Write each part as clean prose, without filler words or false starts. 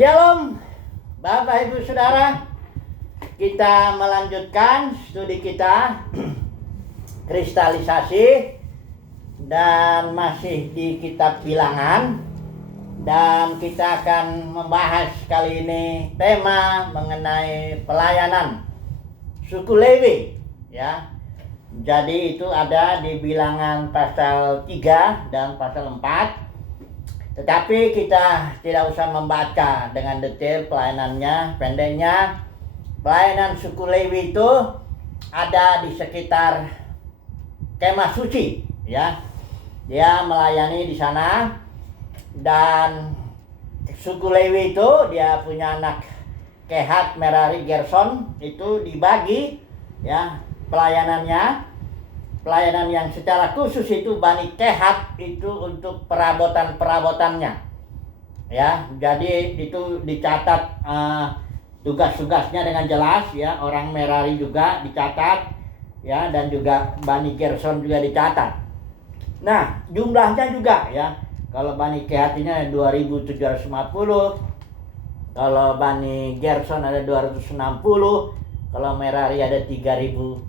Shalom, Bapak Ibu Saudara. Kita melanjutkan studi kita kristalisasi dan masih di kitab Bilangan, dan kita akan membahas kali ini tema mengenai pelayanan suku Lewi, ya. Jadi itu ada di Bilangan pasal 3 dan pasal 4. Tetapi kita tidak usah membaca dengan detail pelayanannya. Pendeknya, pelayanan suku Lewi itu ada di sekitar kemah suci, ya. Dia melayani di sana, dan suku Lewi itu dia punya anak Kehat, Merari, Gerson, itu dibagi, ya, pelayanan yang secara khusus itu Bani Kehat itu untuk perabotannya, ya. Jadi itu dicatat tugas-tugasnya dengan jelas, ya. Orang Merari juga dicatat, ya, dan juga Bani Gerson juga dicatat. Nah, jumlahnya juga, ya. Kalau Bani Kehat ini ada 2.750, kalau Bani Gerson ada 260, kalau Merari ada 3.200.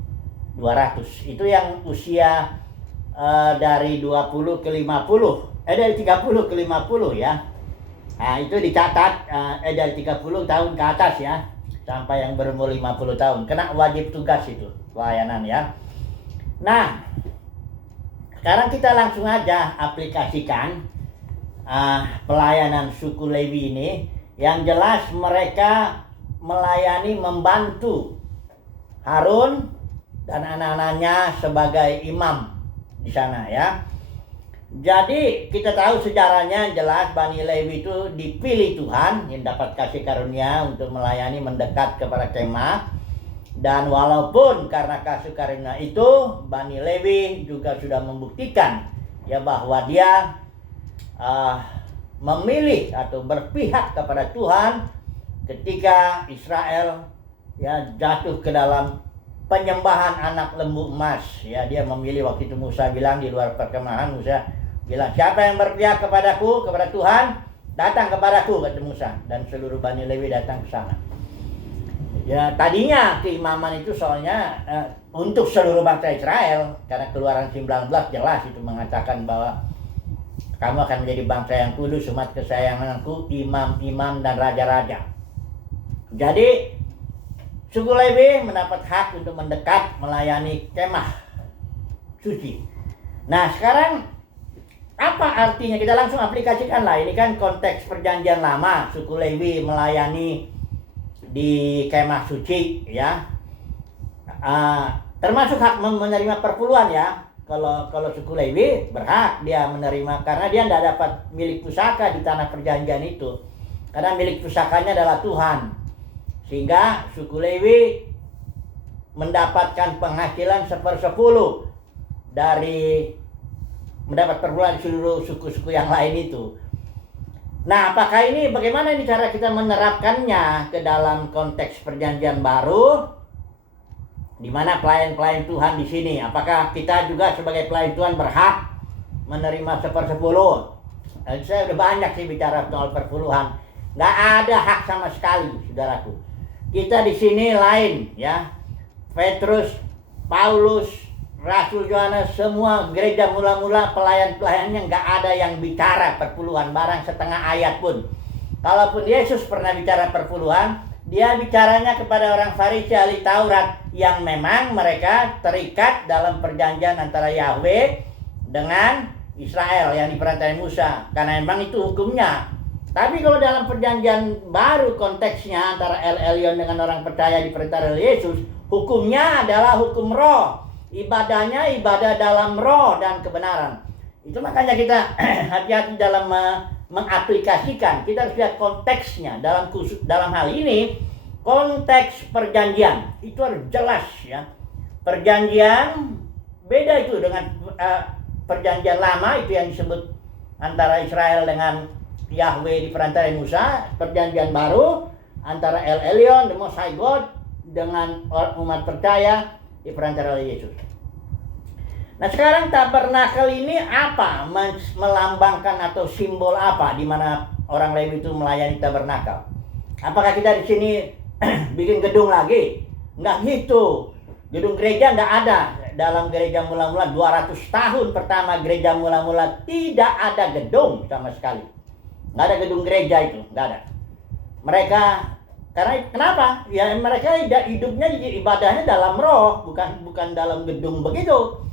Itu yang usia dari 20 ke 50, dari 30 ke 50, ya. Nah, itu dicatat dari 30 tahun ke atas, ya, sampai yang berumur 50 tahun. Kena wajib tugas itu, pelayanan, ya. Nah, sekarang kita langsung aja aplikasikan pelayanan suku Lewi ini. Yang jelas mereka melayani, membantu Harun dan anak-anaknya sebagai imam di sana, ya. Jadi kita tahu sejarahnya jelas, Bani Lewi itu dipilih Tuhan yang dapat kasih karunia untuk melayani, mendekat kepada kemah. Dan walaupun karena kasih karunia itu, Bani Lewi juga sudah membuktikan, ya, bahwa dia memilih atau berpihak kepada Tuhan ketika Israel, ya, jatuh ke dalam penyembahan anak lembu emas, ya. Dia memilih waktu itu. Musa bilang di luar perkemahan, Musa bilang, siapa yang berpihak kepadaku, kepada Tuhan, datang kepadaku, kata Musa. Dan seluruh Bani Lewi datang ke sana. Ya, tadinya keimaman itu soalnya untuk seluruh bangsa Israel, karena Keluaran 19 jelas itu mengatakan bahwa kamu akan menjadi bangsa yang kudus, umat kesayanganku, imam-imam dan raja-raja. Jadi suku Lewi mendapat hak untuk mendekat melayani kemah suci. Nah, sekarang apa artinya? Kita langsung aplikasikan lah. Ini kan konteks perjanjian lama, suku Lewi melayani di kemah suci, ya. Termasuk hak menerima perpuluhan, ya. Kalau suku Lewi berhak dia menerima, karena dia tidak dapat milik pusaka di tanah perjanjian itu. Karena milik pusakanya adalah Tuhan. Sehingga suku Lewi mendapatkan penghasilan 1/10 dari mendapat perpuluhan seluruh suku-suku yang lain itu. Nah, apakah ini, bagaimana ini cara kita menerapkannya ke dalam konteks perjanjian baru, di mana pelayan-pelayan Tuhan di sini? Apakah kita juga sebagai pelayan Tuhan berhak menerima 1/10? Saya udah banyak sih bicara soal perpuluhan. Nggak ada hak sama sekali, saudaraku. Kita di sini lain, ya. Petrus, Paulus, Rasul Yohanes, semua gereja mula-mula pelayan-pelayannya nggak ada yang bicara perpuluhan, barang setengah ayat pun. Kalaupun Yesus pernah bicara perpuluhan, dia bicaranya kepada orang Farisi, ahli Taurat, yang memang mereka terikat dalam perjanjian antara Yahweh dengan Israel yang diperantai Musa, karena memang itu hukumnya. Tapi kalau dalam perjanjian baru konteksnya antara El Elyon dengan orang percaya diperintah oleh Yesus, hukumnya adalah hukum roh. Ibadahnya ibadah dalam roh dan kebenaran. Itu makanya kita hati-hati dalam mengaplikasikan. Kita harus lihat konteksnya. Dalam hal ini, konteks perjanjian itu harus jelas, ya. Perjanjian beda itu dengan perjanjian lama, itu yang disebut antara Israel dengan Yahweh diperantai Musa. Perjanjian baru antara El Elyon, the Most High God, dengan umat percaya diperantai oleh Yesus. Nah, sekarang tabernakel ini apa? Melambangkan atau simbol apa? Di mana orang Lewi itu melayani tabernakel. Apakah kita di sini bikin gedung lagi? Enggak gitu. Gedung gereja enggak ada. Dalam gereja mula-mula 200 tahun pertama gereja mula-mula tidak ada gedung sama sekali. Enggak ada gedung gereja itu, enggak ada. Mereka karena kenapa? Ya mereka hidupnya ibadahnya dalam roh, bukan dalam gedung begitu.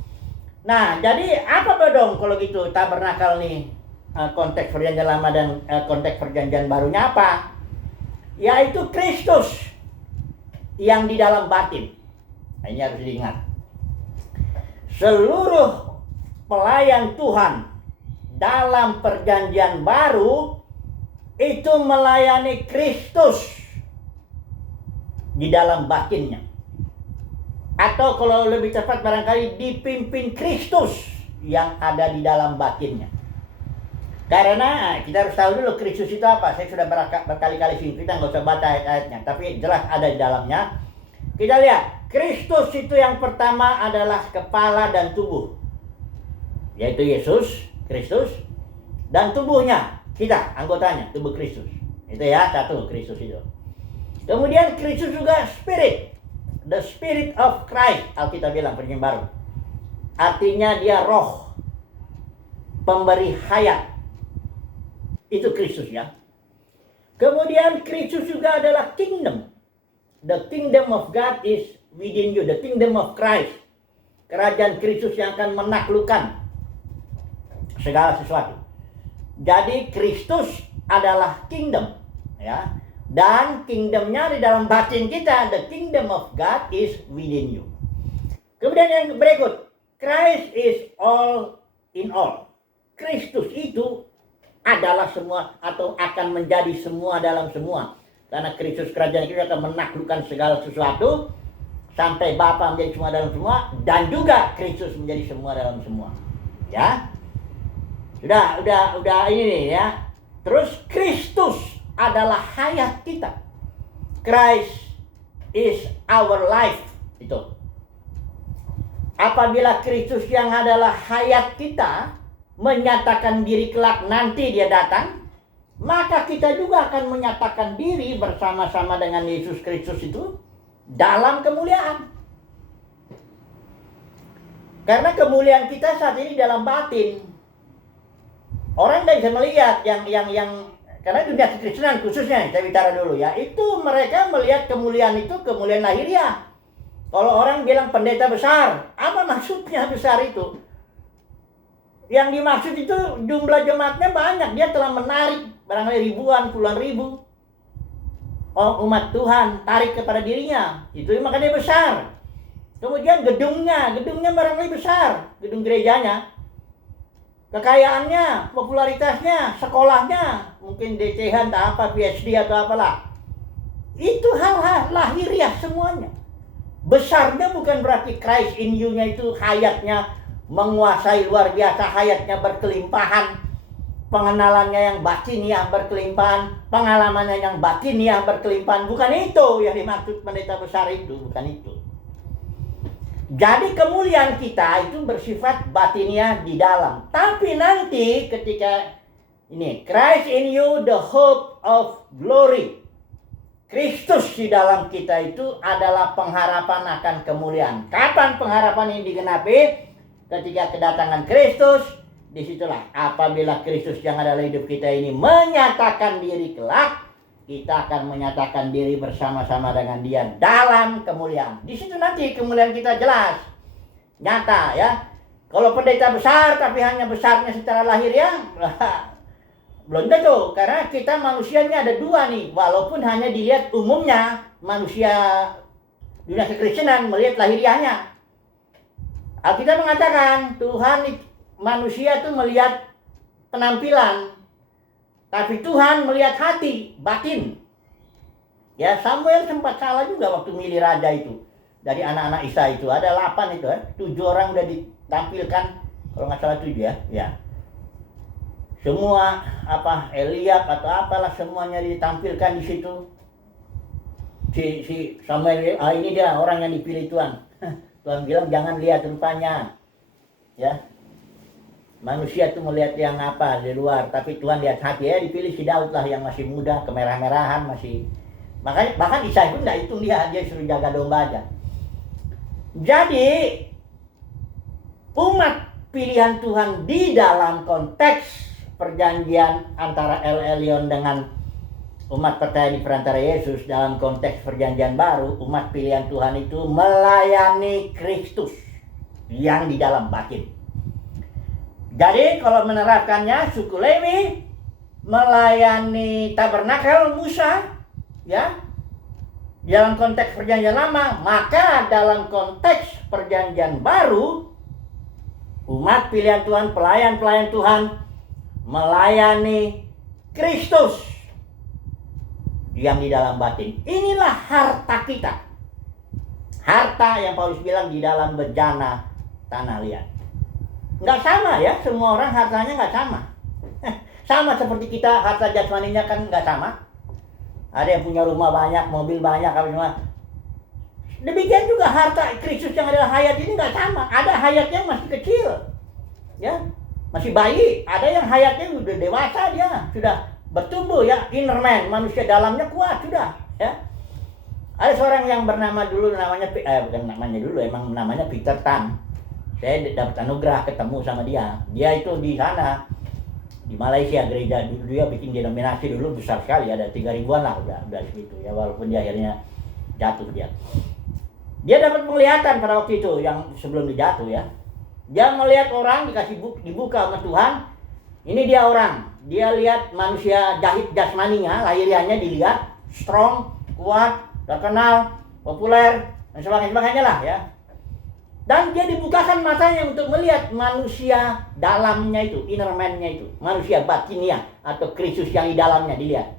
Nah, jadi apa dong kalau gitu tabernakel nih? Konteks perjanjian lama dan konteks perjanjian barunya apa? Yaitu Kristus yang di dalam batin. Nah, ini harus diingat. Seluruh pelayan Tuhan dalam perjanjian baru itu melayani Kristus di dalam batinnya. Atau kalau lebih cepat barangkali dipimpin Kristus yang ada di dalam batinnya. Karena kita harus tahu dulu Kristus itu apa. Saya sudah berkali-kali sini, kita nggak usah baca ayat-ayatnya, tapi jelas ada di dalamnya. Kita lihat, Kristus itu yang pertama adalah kepala dan tubuh, yaitu Yesus Kristus, dan tubuhnya kita, anggotanya, tubuh Kristus. Itu ya, satu Kristus itu. Kemudian Kristus juga Spirit, the Spirit of Christ, Alkitab bilang perjanjian baru. Artinya dia roh, pemberi hayat. Itu Kristus ya. Kemudian Kristus juga adalah kingdom. The kingdom of God is within you. The kingdom of Christ. Kerajaan Kristus yang akan menaklukkan segala sesuatu. Jadi Kristus adalah kingdom, ya. Dan kingdomnya di dalam batin kita. The kingdom of God is within you. Kemudian yang berikut, Christ is all in all. Kristus itu adalah semua atau akan menjadi semua dalam semua. Karena Kristus kerajaan kita akan menaklukkan segala sesuatu sampai Bapa menjadi semua dalam semua, dan juga Kristus menjadi semua dalam semua. Ya. Udah ini nih ya. Terus Kristus adalah hayat kita. Christ is our life. Itu. Apabila Kristus yang adalah hayat kita menyatakan diri kelak nanti dia datang, maka kita juga akan menyatakan diri bersama-sama dengan Yesus Kristus itu dalam kemuliaan. Karena kemuliaan kita saat ini dalam batin. Orang tidak bisa melihat yang karena dunia kekristenan khususnya, saya bicara dulu ya, itu mereka melihat kemuliaan itu kemuliaan lahiriah. Kalau orang bilang pendeta besar, apa maksudnya besar itu? Yang dimaksud itu jumlah jemaatnya banyak. Dia telah menarik barangkali ribuan, puluhan ribu umat Tuhan tarik kepada dirinya. Itu makanya besar. Kemudian gedungnya barangkali besar. Gedung gerejanya. Kekayaannya, popularitasnya, sekolahnya. Mungkin DCH entah apa, PhD atau apalah. Itu hal-hal lahiriah semuanya. Besarnya bukan berarti Christ in you-nya itu hayatnya menguasai luar biasa, hayatnya berkelimpahan, pengenalannya yang batiniah berkelimpahan, pengalamannya yang batiniah berkelimpahan. Bukan itu yang dimaksud pendeta besar itu, bukan itu. Jadi kemuliaan kita itu bersifat batiniah di dalam. Tapi nanti ketika ini Christ in you the hope of glory. Kristus di dalam kita itu adalah pengharapan akan kemuliaan. Kapan pengharapan ini digenapi? Ketika kedatangan Kristus, disitulah apabila Kristus yang ada dalam hidup kita ini menyatakan diri kelak, kita akan menyatakan diri bersama-sama dengan Dia dalam kemuliaan. Di situ nanti kemuliaan kita jelas, nyata ya. Kalau pendeta besar tapi hanya besarnya secara lahir ya, belum tentu. Karena kita manusianya ada dua nih, walaupun hanya dilihat umumnya manusia dunia kekristenan melihat lahiriahnya. Alkitab mengatakan Tuhan manusia itu melihat penampilan, tapi Tuhan melihat hati, batin. Ya, Samuel sempat salah juga waktu milih raja itu. Dari anak-anak Isa itu ada 8 itu ya, 7 orang udah ditampilkan, kalau nggak salah 7 ya. Ya. Semua Eliab atau apalah semuanya ditampilkan di situ. Si Samuel, ini dia orang yang dipilih Tuhan. Tuhan bilang jangan lihat rupanya, ya. Manusia tuh melihat yang apa di luar, tapi Tuhan lihat hati. Ya dipilih si Daud lah yang masih muda, kemerah-merahan masih. Makanya bahkan Isai pun enggak hitung dia suruh jaga domba aja. Jadi umat pilihan Tuhan di dalam konteks perjanjian antara El Elyon dengan umat percaya di perantara Yesus, dalam konteks perjanjian baru, umat pilihan Tuhan itu melayani Kristus yang di dalam batin. Jadi kalau menerapkannya, suku Lewi melayani tabernakel Musa, ya, dalam konteks perjanjian lama. Maka dalam konteks perjanjian baru, umat pilihan Tuhan, pelayan-pelayan Tuhan melayani Kristus yang di dalam batin. Inilah harta kita. Harta yang Paulus bilang di dalam bejana tanah liat. Nggak sama ya, semua orang hartanya nggak sama. Sama seperti kita, harta jasmaninya kan nggak sama. Ada yang punya rumah banyak, mobil banyak, apa semua. Demikian juga harta Kristus yang adalah hayat ini nggak sama. Ada hayatnya masih kecil, ya, masih bayi. Ada yang hayatnya udah dewasa, dia sudah bertumbuh, ya, inner man, manusia dalamnya kuat sudah, ya. Ada seorang yang bernama dulu namanya bukan namanya dulu, emang namanya Peter Tan. Saya dapat anugerah ketemu sama dia. Dia itu di sana di Malaysia, gereja dulu dia bikin denominasi dulu besar sekali, ada 3.000-an lah udah segitu ya, walaupun dia akhirnya jatuh dia. Dia dapat penglihatan pada waktu itu yang sebelum dia jatuh ya. Dia melihat orang dikasih dibuka sama Tuhan. Ini dia orang. Dia lihat manusia jahit jasmaninya, lahiriannya dilihat strong, kuat, terkenal, populer dan sebagainya lah ya. Dan dia dibukakan matanya untuk melihat manusia dalamnya itu, inner man-nya itu, manusia batinnya atau Kristus yang di dalamnya dilihat.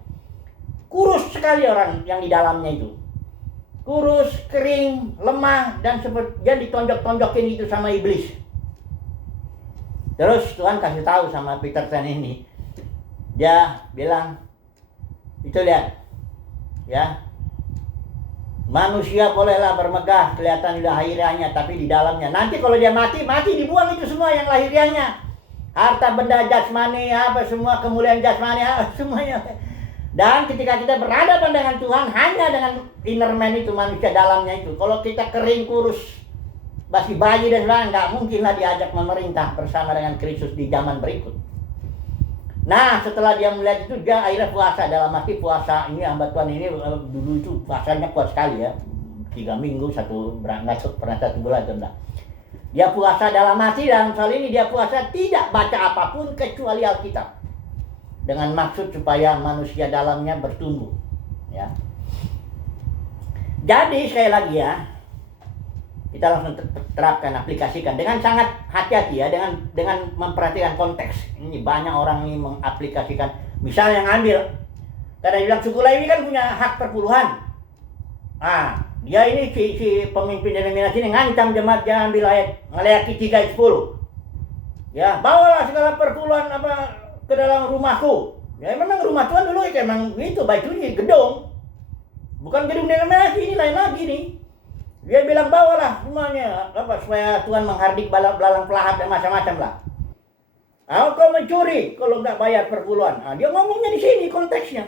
Kurus sekali orang yang di dalamnya itu. Kurus, kering, lemah, dan seperti dia ditonjok-tonjokin itu sama iblis. Terus Tuhan kasih tahu sama Peter Tan ini. Dia bilang, itu lihat, ya. Manusia bolehlah bermegah, kelihatan di lahiriannya, tapi di dalamnya. Nanti kalau dia mati dibuang itu semua yang lahiriannya. Harta benda jasmani, apa semua, kemuliaan jasmani, apa semuanya. Dan ketika kita berada pandangan Tuhan, hanya dengan inner man itu, manusia dalamnya itu. Kalau kita kering, kurus, masih bayi dan sebagainya, nggak mungkinlah diajak memerintah bersama dengan Kristus di zaman berikut. Nah, setelah dia melihat itu, dia akhirnya puasa. Dalam arti puasa ini, hamba Tuhan ini dulu itu puasanya kuat sekali ya. 3 minggu, pernah 1 bulan itu enggak. Dia puasa dalam arti, dalam soal ini dia puasa tidak baca apapun kecuali Alkitab. Dengan maksud supaya manusia dalamnya bertumbuh. Ya. Jadi sekali lagi ya, kita langsung terapkan, aplikasikan dengan sangat hati-hati ya, dengan memperhatikan konteks. Ini banyak orang ini mengaplikasikan, misalnya yang ngambil, karena bilang suku Lewi kan punya hak perpuluhan. Dia ini si pemimpin denominasi ini ngancam jemaat jangan ambil ayat Maleakhi 3:10. Ya, bawalah segala perpuluhan apa ke dalam rumahku. Ya memang rumah Tuhan dulu ya emang itu bajunya gedung. Bukan gedung denominasi, ini lain lagi nih. Dia bilang bawalah semuanya apa supaya Tuhan menghardik belalang pelahat dan macam-macam lah. Kau mencuri kalau nggak bayar perpuluhan. Dia ngomongnya di sini konteksnya.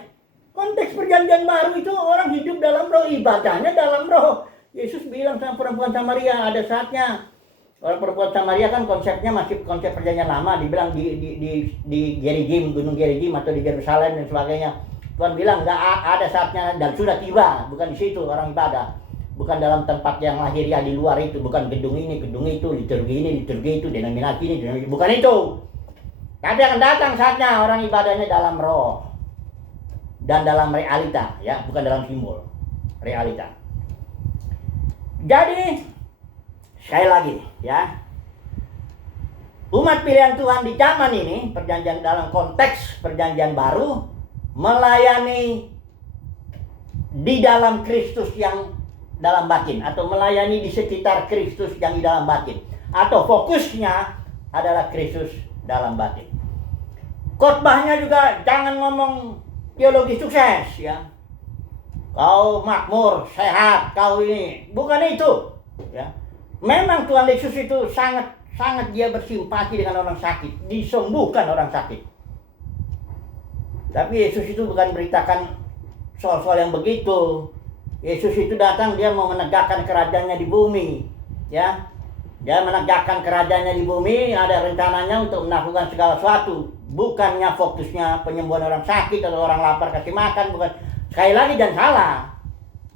Konteks perjanjian baru itu orang hidup dalam roh, ibadahnya dalam roh. Yesus bilang sama perempuan Samaria, ada saatnya. Orang perempuan Samaria kan konsepnya masih konsep perjanjian lama, dibilang di Gerizim, Gunung Gerizim atau di Yerusalem dan sebagainya. Tuhan bilang nggak ada saatnya dan sudah tiba, bukan di situ orang ibadah. Bukan dalam tempat yang lahiriah di luar itu, bukan gedung ini, gedung itu, liturgi ini, liturgi itu, denominasi ini, denominasi, bukan itu. Tapi akan datang saatnya orang ibadahnya dalam roh dan dalam realita, ya, bukan dalam simbol, realita. Jadi sekali lagi, ya, umat pilihan Tuhan di zaman ini, perjanjian dalam konteks perjanjian baru, melayani di dalam Kristus yang dalam batin, atau melayani di sekitar Kristus yang di dalam batin, atau fokusnya adalah Kristus dalam batin. Khotbahnya juga jangan ngomong teologi sukses ya. Kau makmur, sehat, kau ini, bukan itu ya. Memang Tuhan Yesus itu sangat sangat dia bersimpati dengan orang sakit, disembuhkan orang sakit. Tapi Yesus itu bukan beritakan soal-soal yang begitu. Yesus itu datang, dia mau menegakkan kerajaannya di bumi, ya. Dia menegakkan kerajaannya di bumi, ada rencananya untuk melakukan segala sesuatu. Bukannya fokusnya penyembuhan orang sakit atau orang lapar kasih makan, bukan. Sekali lagi jangan salah,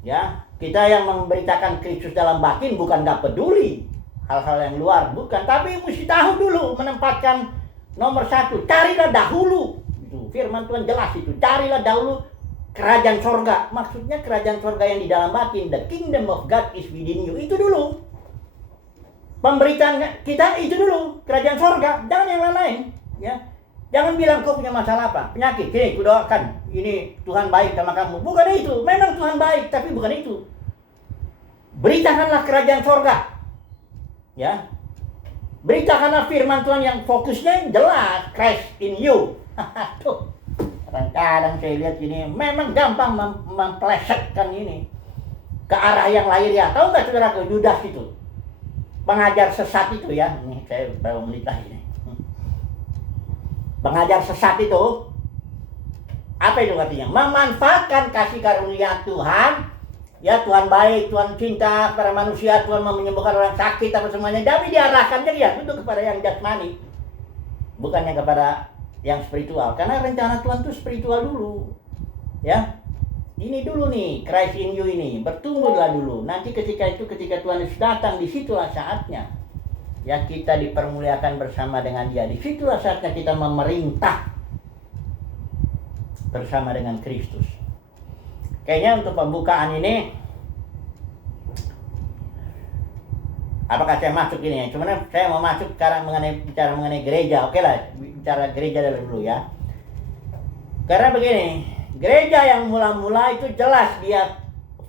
ya. Kita yang memberitakan Kristus dalam batin bukan gak peduli hal-hal yang luar, bukan. Tapi mesti tahu dulu menempatkan nomor satu. Carilah dahulu, itu firman Tuhan jelas itu. Carilah dahulu kerajaan sorga. Maksudnya kerajaan sorga yang di dalam batin. The kingdom of God is within you. Itu dulu. Pemberitaan kita itu dulu. Kerajaan sorga. Jangan yang lain-lain. Ya. Jangan bilang kau punya masalah apa. Penyakit. Sini, kudoakan. Ini Tuhan baik sama kamu. Bukan itu. Memang Tuhan baik. Tapi bukan itu. Beritakanlah kerajaan sorga. Ya. Beritakanlah firman Tuhan yang fokusnya jelas. Christ in you. Tuh. Kadang-kadang saya lihat ini memang gampang memplesetkan ini ke arah yang lahiriah. Tahu nggak saudara, ke Yudas itu pengajar sesat itu ya. Ini saya berapa menit lagi nih. Pengajar sesat itu apa itu artinya? Memanfaatkan kasih karunia Tuhan. Ya, Tuhan baik, Tuhan cinta kepada manusia, Tuhan mau menyembuhkan orang sakit apa semuanya. Tapi diarahkannya ya itu kepada yang jasmani, bukannya kepada yang spiritual, karena rencana Tuhan itu spiritual dulu, ya. Ini dulu nih, Christ in you ini, bertumbuhlah dulu. Nanti ketika Tuhan Yesus datang, disitulah saatnya, ya, kita dipermuliakan bersama dengan Dia. Disitulah saatnya kita memerintah bersama dengan Kristus. Kayaknya untuk pembukaan ini, apakah saya masuk ini ya? Cuman saya mau masuk sekarang bicara mengenai gereja. Oke lah, bicara gereja dulu ya. Karena begini, gereja yang mula-mula itu jelas dia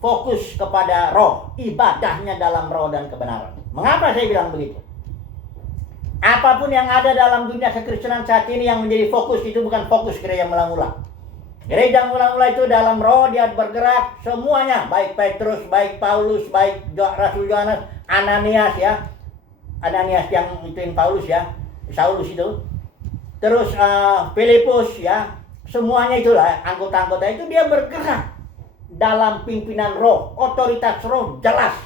fokus kepada roh, ibadahnya dalam roh dan kebenaran. Mengapa saya bilang begitu? Apapun yang ada dalam dunia kekristenan saat ini yang menjadi fokus itu bukan fokus gereja mula-mula. Gereja mula-mula itu dalam roh dia bergerak semuanya, baik Petrus, baik Paulus, baik Rasul Yohanes, Ananias ya. Ananias yang ituin Paulus ya, Saulus itu. Terus Filipus ya. Semuanya itulah anggota-anggota itu dia bergerak dalam pimpinan roh, otoritas roh jelas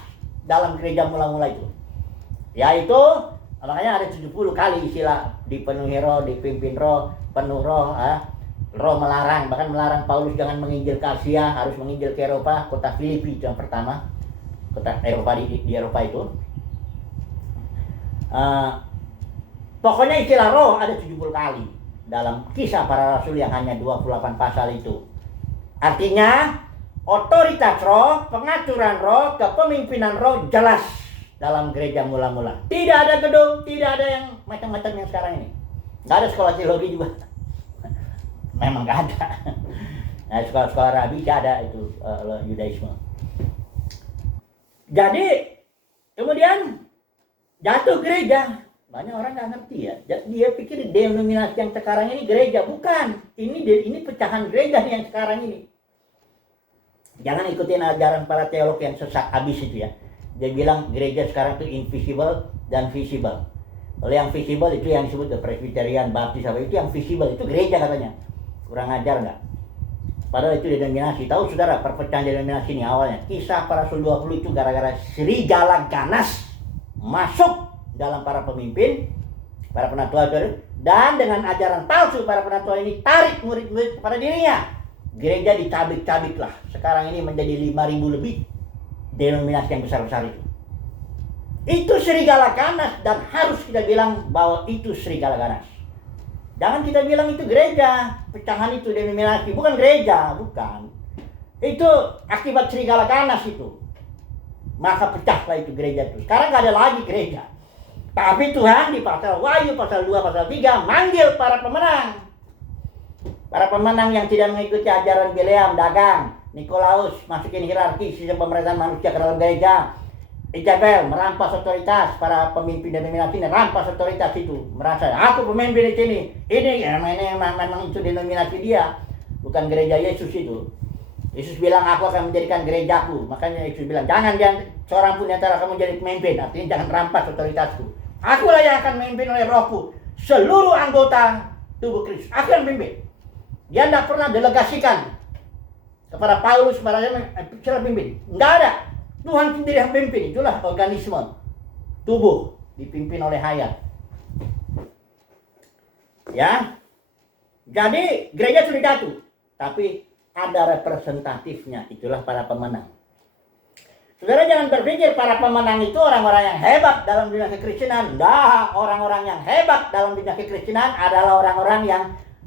dalam gereja mula-mula itu. Yaitu makanya ada 70 kali istilah dipenuhi roh, dipimpin roh, penuh roh, roh melarang, bahkan melarang Paulus jangan menginjil ke Asia, harus menginjil ke Eropa, kota Filipi itu yang pertama, kota Eropa di Eropa itu. Pokoknya istilah roh ada 70 kali dalam Kisah Para Rasul yang hanya 28 pasal itu. Artinya otoritas roh, pengaturan roh, kepemimpinan roh jelas dalam gereja mula-mula. Tidak ada gedung, tidak ada yang macam-macam yang sekarang ini. Nggak ada sekolah teologi juga. Memang nggak ada. Nah, sekolah-sekolah rabi nggak ada itu Yudaisme. Jadi kemudian jatuh gereja. Banyak orang nggak ngerti ya. Dia pikir denominasi yang sekarang ini gereja, bukan. Ini pecahan gereja yang sekarang ini. Jangan ikutin ajaran para teolog yang sesat habis itu ya. Dia bilang gereja sekarang itu invisible dan visible. Kalau yang visible itu yang disebut Presbyterian, Baptis apa itu yang visible itu gereja katanya. Kurang ajar nggak? Padahal itu denominasi. Tahu saudara perpecahan denominasi ini awalnya Kisah Para Rasul 20 itu gara-gara serigala ganas masuk dalam para pemimpin, para penatua itu, dan dengan ajaran palsu para penatua ini tarik murid-murid kepada dirinya. Gereja dicabik-cabik lah. Sekarang ini menjadi 5.000 lebih denominasi yang besar-besar itu. Itu serigala ganas dan harus kita bilang bahwa itu serigala ganas. Jangan kita bilang itu gereja, pecahan itu denominasi, bukan gereja, bukan. Itu akibat serigala ganas itu. Maka pecahlah itu gereja itu. Sekarang nggak ada lagi gereja. Tapi Tuhan di pasal Wahyu, pasal 2, pasal 3 manggil para pemenang. Para pemenang yang tidak mengikuti ajaran Bileam, dagang, Nikolaus, masukin hierarki sistem pemerintahan manusia ke dalam gereja. Isabel merampas otoritas para pemimpin denominasi ini, rampas otoritas itu, merasa aku pemimpin di sini. Ini ya memang itu denominasi dia, bukan gereja Yesus itu. Yesus bilang aku akan menjadikan gerejaku. Makanya Yesus bilang jangan seorang pun antara kamu jadi pemimpin, artinya jangan rampas otoritasku. Akulah yang akan memimpin oleh Rohku seluruh anggota tubuh Kristus. Aku yang memimpin. Dia tidak pernah delegasikan kepada Paulus, kepada cara pimpin. Enggak ada. Tuhan sendiri yang pimpin. Itulah organisme tubuh dipimpin oleh hayat. Ya. Jadi gereja sudah jatuh, tapi ada representatifnya. Itulah para pemenang. Saudara jangan berpikir para pemenang itu orang-orang yang hebat dalam dunia kekristenan. Enggak, orang-orang yang hebat dalam dunia kekristenan adalah orang-orang yang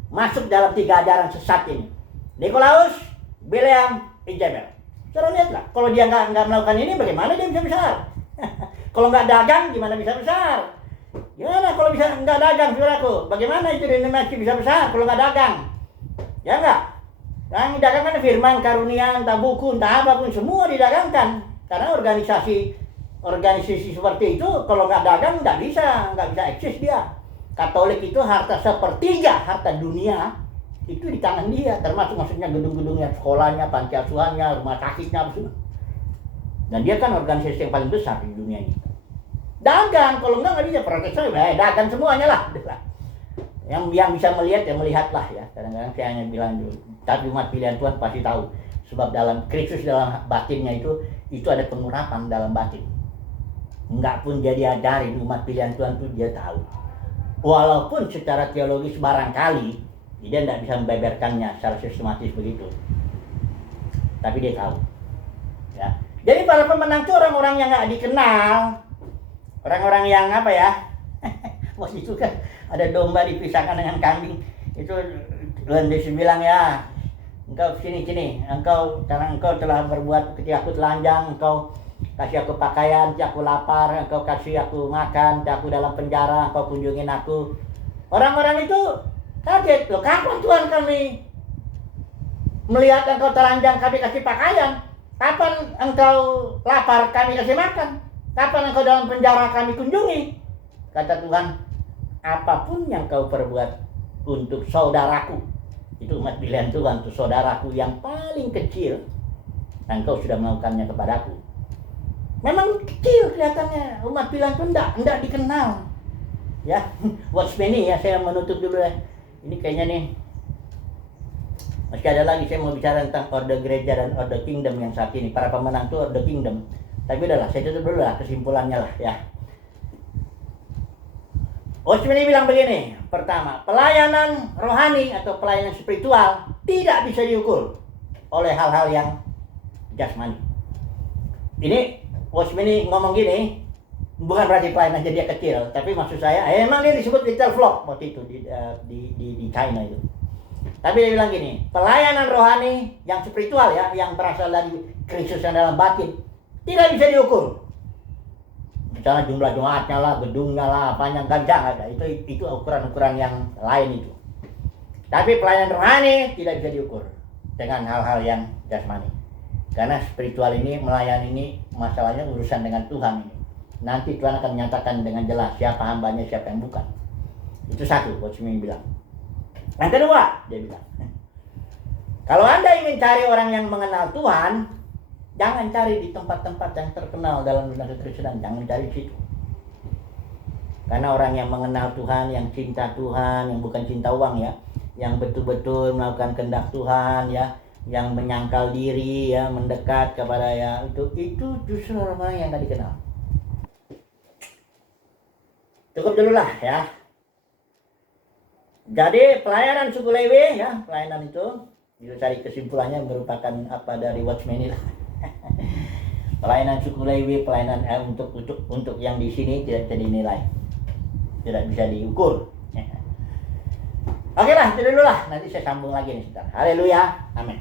masuk dalam 3 ajaran sesat ini. Nikolaus, Bileam, Ijabel. Saudara lihatlah, kalau dia nggak melakukan ini, bagaimana dia bisa besar? Kalau nggak dagang, gimana bisa besar? Gimana kalau bisa nggak dagang, saudaraku? Bagaimana itu dinasti bisa besar kalau nggak dagang? Ya nggak? Yang didagangkan firman, karunia, entah buku, entah apapun, semua didagangkan. Karena organisasi seperti itu, kalau nggak dagang, nggak bisa eksis dia. Katolik itu harta sepertiga harta dunia itu di tangan dia, termasuk maksudnya gedung-gedungnya, sekolahnya, panti asuhannya, rumah sakitnya, dan dia kan organisasi yang paling besar di dunia ini. Dagang, kalau nggak bisa protes, dagang semuanya lah. Yang bisa melihat ya melihatlah ya. Kadang-kadang saya hanya bilang dulu, tapi umat pilihan Tuhan pasti tahu, sebab dalam Kristus dalam batinnya itu ada pengurapan dalam batin. Enggak pun dia diajarin, umat pilihan Tuhan itu dia tahu. Walaupun secara teologis barangkali dia tidak bisa membeberkannya secara sistematis begitu, tapi dia tahu. Ya. Jadi para pemenang itu orang-orang yang nggak dikenal, orang-orang yang apa ya? Waktu itu kan ada domba dipisahkan dengan kambing. Itu Lendes bilang ya, engkau sini, karena engkau telah berbuat ketika aku telanjang, engkau kasih aku pakaian, ketika aku lapar, engkau kasih aku makan, ketika aku dalam penjara, engkau kunjungin aku. Orang-orang itu kaget, loh kapan Tuhan kami melihat engkau telanjang kami kasih pakaian? Kapan engkau lapar kami kasih makan? Kapan engkau dalam penjara kami kunjungi? Kata Tuhan, apapun yang kau perbuat untuk saudaraku, itu umat pilihan Tuhan, untuk saudaraku yang paling kecil, engkau sudah melakukannya kepadaku. Memang kecil kelihatannya, umat pilihan Tuhan enggak dikenal. Ya, watchman ini ya, saya menutup dulu ya. Ini kayaknya nih masih ada lagi, saya mau bicara tentang order gereja dan order kingdom yang saat ini. Para pemenang itu order kingdom. Tapi udahlah, saya tutup dulu lah kesimpulannya lah ya. Watchman ini bilang begini. Pertama, pelayanan rohani atau pelayanan spiritual tidak bisa diukur oleh hal-hal yang jasmani. Ini Watchman ini ngomong gini, bukan berarti pelayanan jadi dia kecil, tapi maksud saya, emang dia disebut little flock waktu itu di China itu. Tapi dia bilang gini, pelayanan rohani yang spiritual ya, yang berasal dari Kristus yang dalam batin, tidak bisa diukur. Misalnya jumlah jemaatnya lah, gedungnya lah, apanya, nggak bisa ada. Itu ukuran-ukuran yang lain itu. Tapi pelayanan rohani tidak bisa diukur dengan hal-hal yang jasmani. Karena spiritual ini, melayani ini, masalahnya urusan dengan Tuhan ini. Nanti Tuhan akan menyatakan dengan jelas siapa hambanya, siapa yang bukan. Itu satu, Watchman bilang. Yang kedua, dia bilang, kalau Anda ingin cari orang yang mengenal Tuhan, jangan cari di tempat-tempat yang terkenal dalam dunia kekristenan, jangan cari di situ. Karena orang yang mengenal Tuhan, yang cinta Tuhan, yang bukan cinta uang ya, yang betul-betul melakukan kehendak Tuhan ya, yang menyangkal diri ya, mendekat kepada ya, itu justru orang-orang yang nggak dikenal. Cukup dulu lah ya. Jadi pelayanan suku Lewi ya, pelayanan itu cari kesimpulannya merupakan apa dari Watchman ini lah. Pelayanan suku Lewi, pelayanan untuk yang di sini tidak jadi nilai, tidak bisa diukur. Oke lah, itu dulu lah. Nanti saya sambung lagi nih sebentar. Haleluya, amin.